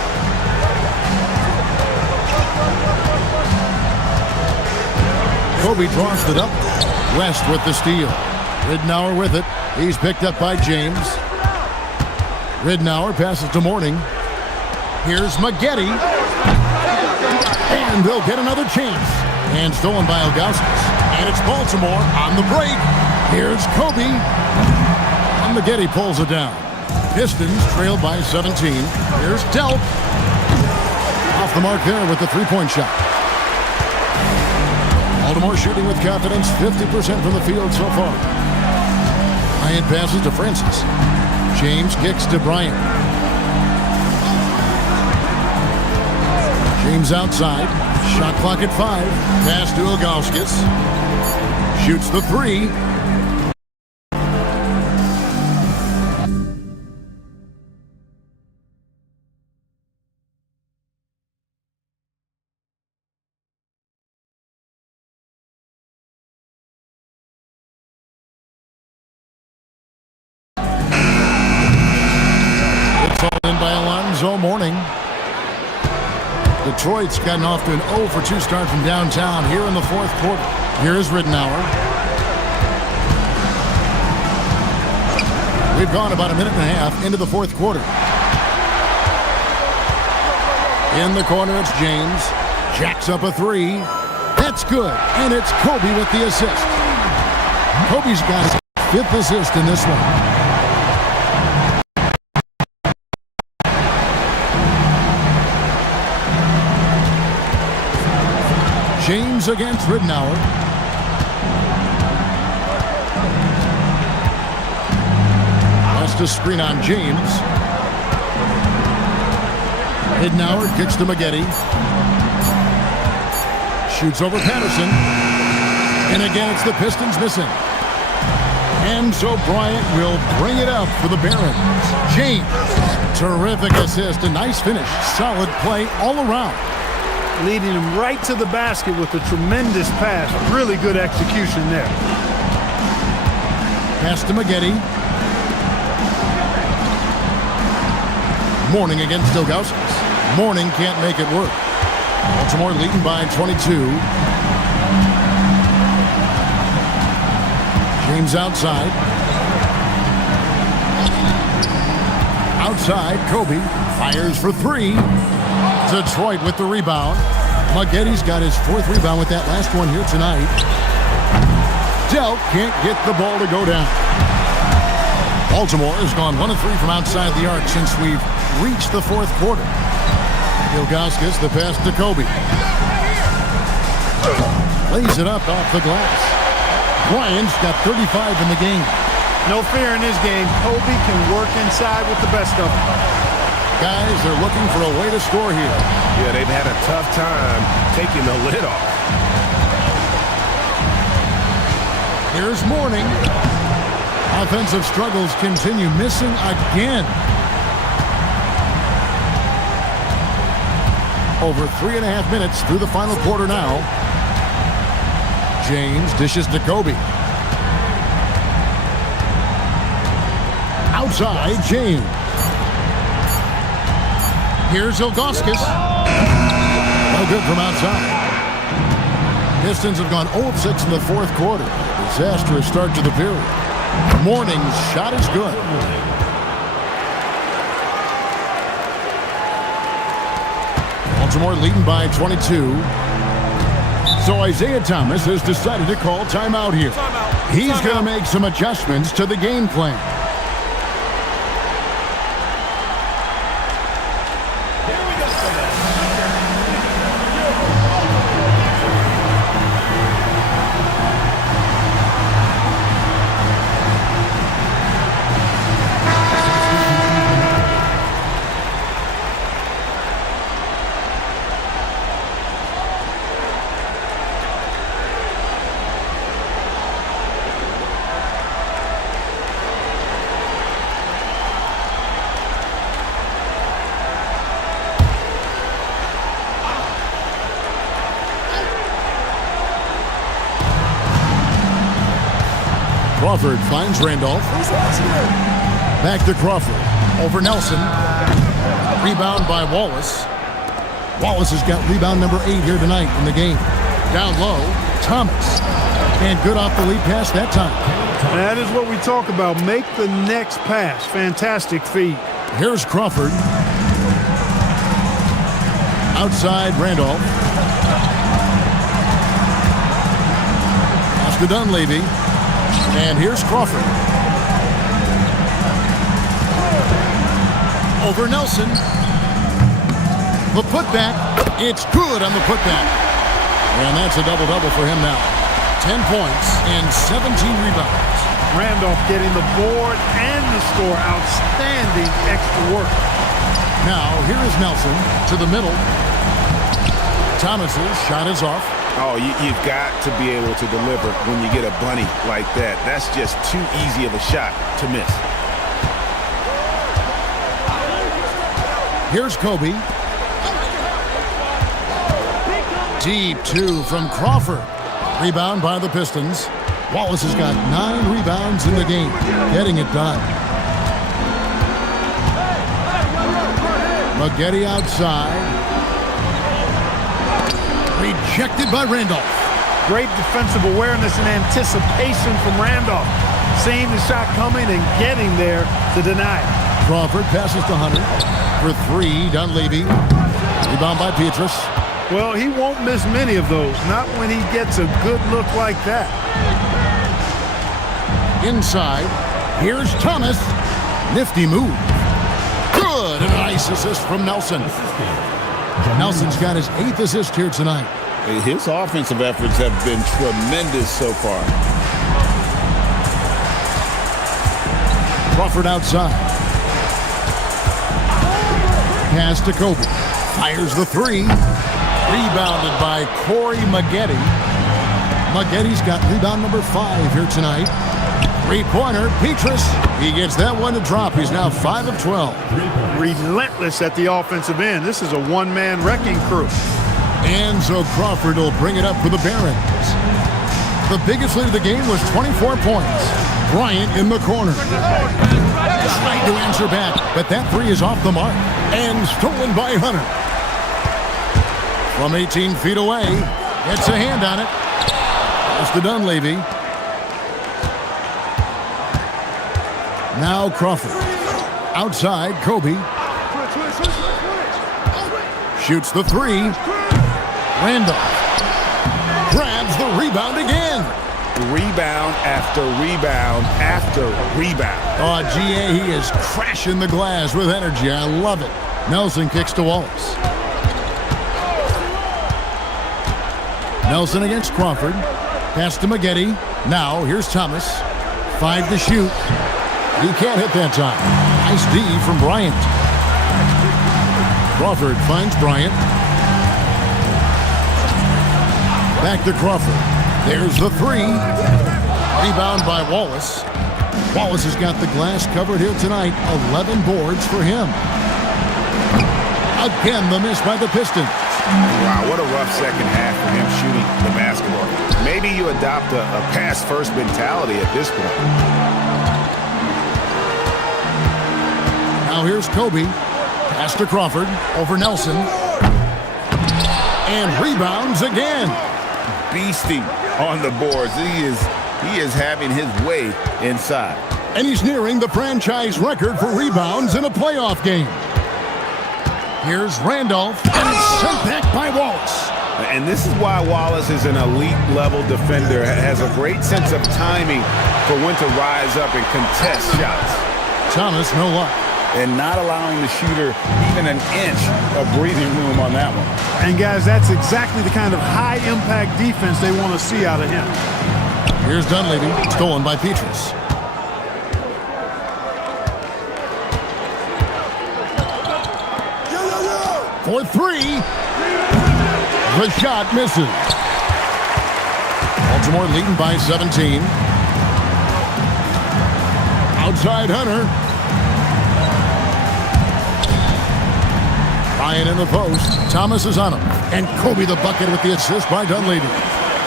Kobe draws it up. West with the steal. Ridnour with it. He's picked up by James. Ridnour passes to Mourning. Here's Maggette. And they'll get another chance. And stolen by Ilgauskas. And it's Baltimore on the break. Here's Kobe. And Maggette pulls it down. Pistons trailed by 17. Here's Delp. Off the mark there with the three-point shot. Baltimore shooting with confidence, 50% from the field so far. Bryant passes to Francis. James kicks to Bryant. James outside. Shot clock at 5. Pass to Ilgauskas. Shoots the three. Mourning. Detroit's gotten off to an 0 for 2 start from downtown here in the fourth quarter. Here's Ridnour. We've gone about a minute and a half into the fourth quarter. In the corner, it's James. Jacks up a three. That's good. And it's Kobe with the assist. Kobe's got his 5th assist in this one. James against Ridnour. That's the screen on James. Ridnour kicks to Maggette. Shoots over Patterson. And again, it's the Pistons missing. And so Bryant will bring it up for the Barons. James, terrific assist, a nice finish. Solid play all around. Leading him right to the basket with a tremendous pass. Really good execution there. Pass to Maggette. Mourning against Ilgauskas. Mourning can't make it work. Baltimore leading by 22. James outside. Outside, Kobe fires for 3. Detroit with the rebound. Maggette's got his 4th rebound with that last one here tonight. Delp can't get the ball to go down. Baltimore has gone 1 of 3 from outside the arc since we've reached the fourth quarter. Ilgauskas, the pass to Kobe. Lays it up off the glass. Bryant's got 35 in the game. No fear in this game. Kobe can work inside with the best of them. Guys, they're looking for a way to score here. Yeah, they've had a tough time taking the lid off. Here's Mourning. Offensive struggles continue, missing again. Over 3.5 minutes through the final quarter now. James dishes to Kobe. Outside, James. Here's Ilgauskas. No good from outside. Pistons have gone 0 of 6 in the fourth quarter. Disastrous start to the period. Mourning's shot is good. Baltimore leading by 22. So Isaiah Thomas has decided to call timeout here. He's going to make some adjustments to the game plan. Crawford finds Randolph. Back to Crawford. Over Nelson. Rebound by Wallace. Wallace has got rebound number 8 here tonight in the game. Down low, Thomas. And good off the lead pass that time. That is what we talk about. Make the next pass. Fantastic feed. Here's Crawford. Outside Randolph. Pass to Dunleavy. And here's Crawford. Over Nelson. The putback. It's good on the putback. And that's a double-double for him now. 10 points and 17 rebounds. Randolph getting the board and the score. Outstanding extra work. Now, here is Nelson to the middle. Thomas's shot is off. Oh, you've got to be able to deliver when you get a bunny like that. That's just too easy of a shot to miss. Here's Kobe. Deep 2 from Crawford. Rebound by the Pistons. Wallace has got 9 rebounds in the game, getting it done. Maggette outside. Rejected by Randolph. Great defensive awareness and anticipation from Randolph. Seeing the shot coming and getting there to deny it. Crawford passes to Hunter. For 3, Dunleavy. Rebound by Petrus. Well, he won't miss many of those. Not when he gets a good look like that. Inside. Here's Thomas. Nifty move. Good. And a nice assist from Nelson. Nelson's got his 8th assist here tonight. His offensive efforts have been tremendous so far. Crawford outside. Pass to Kobe. Fires the 3. Rebounded by Corey Maggette. Maggette's got rebound number 5 here tonight. 3-pointer, Petrus. He gets that one to drop. He's now 5 of 12. Relentless at the offensive end. This is a one-man wrecking crew. And so Crawford will bring it up for the Barons. The biggest lead of the game was 24 points. Bryant in the corner. Tried to answer back, but that 3 is off the mark. And stolen by Hunter. From 18 feet away, gets a hand on it. Pass to Dunleavy. Now Crawford. Outside, Kobe. Shoots the 3. Randolph. Grabs the rebound again. Rebound after rebound after rebound. Oh, GA, he is crashing the glass with energy. I love it. Nelson kicks to Wallace. Nelson against Crawford. Pass to Maggette. Now, here's Thomas. 5 to shoot. He can't hit that time. Nice D from Bryant. Crawford finds Bryant. Back to Crawford. There's the 3. Rebound by Wallace. Wallace has got the glass covered here tonight. 11 boards for him. Again, the miss by the Pistons. Wow, what a rough second half for him shooting the basketball. Maybe you adopt a pass-first mentality at this point. Now here's Kobe. Pass to Crawford. Over Nelson. And rebounds again. Beasting on the boards. He is having his way inside. And he's nearing the franchise record for rebounds in a playoff game. Here's Randolph, and it's sent back by Wallace. And this is why Wallace is an elite-level defender, has a great sense of timing for when to rise up and contest shots. Thomas, no luck. And not allowing the shooter even an inch of breathing room on that one. And, guys, that's exactly the kind of high-impact defense they want to see out of him. Here's Dunleavy, stolen by Petrus. For 3. The shot misses. Baltimore leading by 17. Outside Hunter. Ryan in the post. Thomas is on him. And Kobe the bucket with the assist by Dunleavy.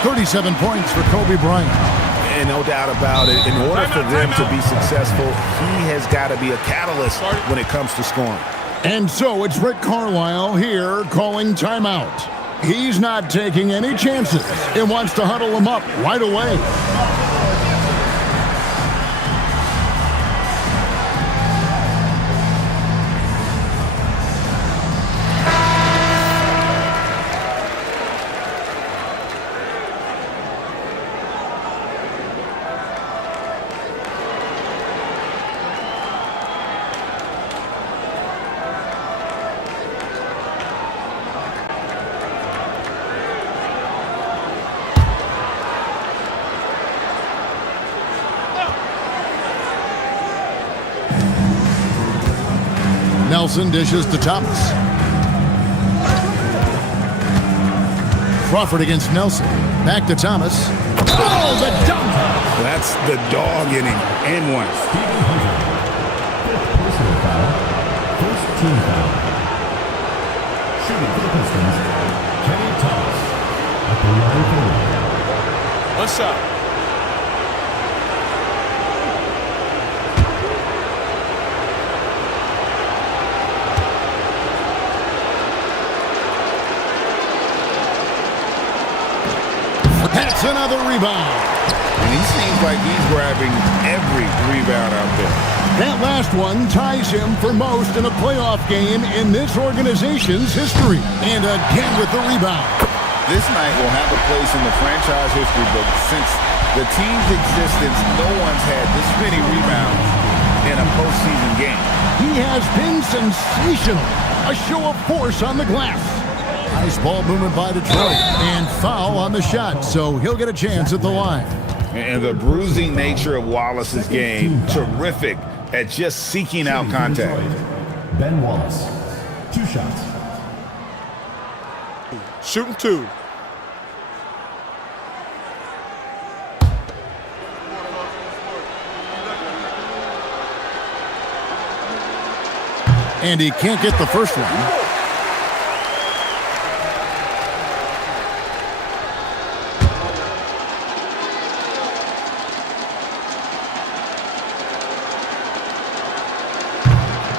37 points for Kobe Bryant. And no doubt about it, in order for them to be successful, he has got to be a catalyst when it comes to scoring. And so it's Rick Carlisle here calling timeout. He's not taking any chances and wants to huddle them up right away. Nelson dishes to Thomas. Crawford against Nelson. Back to Thomas. Oh, the dunk! That's the dog inning and one. Personal foul. First team foul. Shooting for the Pistons, Kenny Thomas at the line for one. One shot. That's another rebound. And he seems like he's grabbing every rebound out there. That last one ties him for most in a playoff game in this organization's history. And again with the rebound. This night will have a place in the franchise history book. Since the team's existence, no one's had this many rebounds in a postseason game. He has been sensational. A show of force on the glass. Nice ball movement by Detroit. And foul on the shot, so he'll get a chance at the line. And the bruising nature of Wallace's game, terrific at just seeking out contact. Ben Wallace, 2 shots. Shooting 2. And he can't get the first one.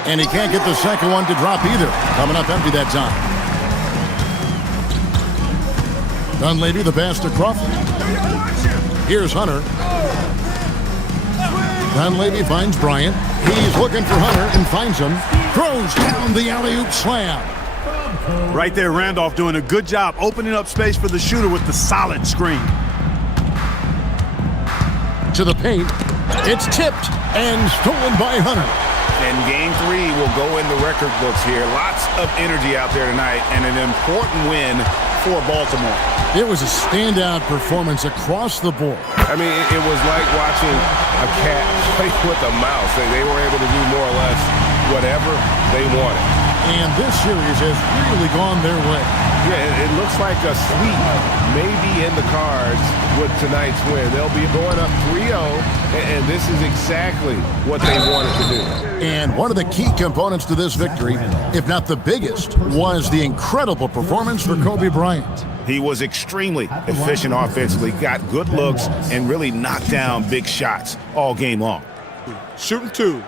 And he can't get the second one to drop either. Coming up empty that time. Dunleavy the pass to Crawford. Here's Hunter. Dunleavy finds Bryant. He's looking for Hunter and finds him. Throws down the alley-oop slam. Right there, Randolph doing a good job opening up space for the shooter with the solid screen. To the paint. It's tipped and stolen by Hunter. And game 3 will go in the record books here. Lots of energy out there tonight and an important win for Baltimore. It was a standout performance across the board. I mean, it was like watching a cat play with a mouse. They were able to do more or less whatever they wanted. And this series has really gone their way. Yeah, it looks like a sweep maybe in the cards with tonight's win. They'll be going up 3-0, and this is exactly what they wanted to do. And one of the key components to this victory, if not the biggest, was the incredible performance for Kobe Bryant. He was extremely efficient offensively, got good looks, and really knocked down big shots all game long. Shooting 2.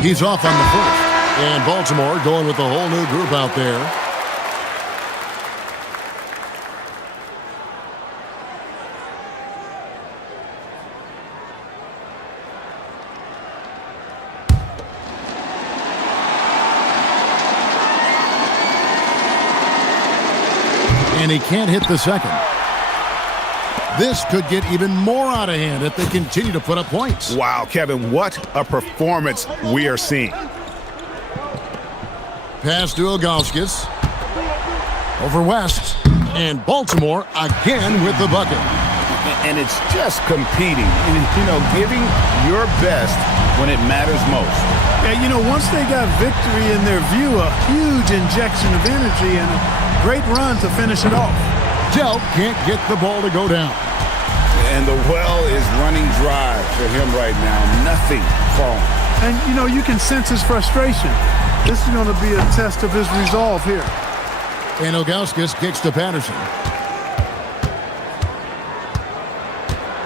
He's off on the first. And Baltimore going with a whole new group out there. And he can't hit the second. This could get even more out of hand if they continue to put up points. Wow, Kevin, what a performance we are seeing. Pass to Ilgauskas. Over West. And Baltimore again with the bucket. And it's just competing. You know, giving your best when it matters most. Yeah, you know, once they got victory in their view, a huge injection of energy and a great run to finish it off. Dell can't get the ball to go down. And the well is running dry for him right now. Nothing falling. And, you know, you can sense his frustration. This is going to be a test of his resolve here. And Ilgauskas kicks to Patterson.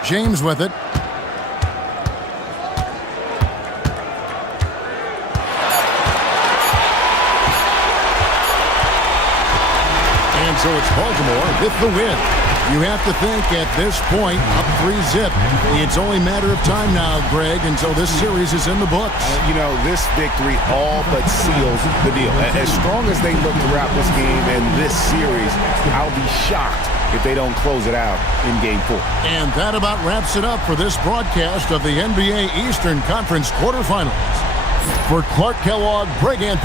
James with it. And so it's Baltimore with the win. You have to think at this point, up 3-0. It's only a matter of time now, Greg, until this series is in the books. You know, this victory all but seals the deal. As strong as they look throughout this game and this series, I'll be shocked if they don't close it out in Game 4. And that about wraps it up for this broadcast of the NBA Eastern Conference quarterfinals. For Clark Kellogg, Greg Anthony.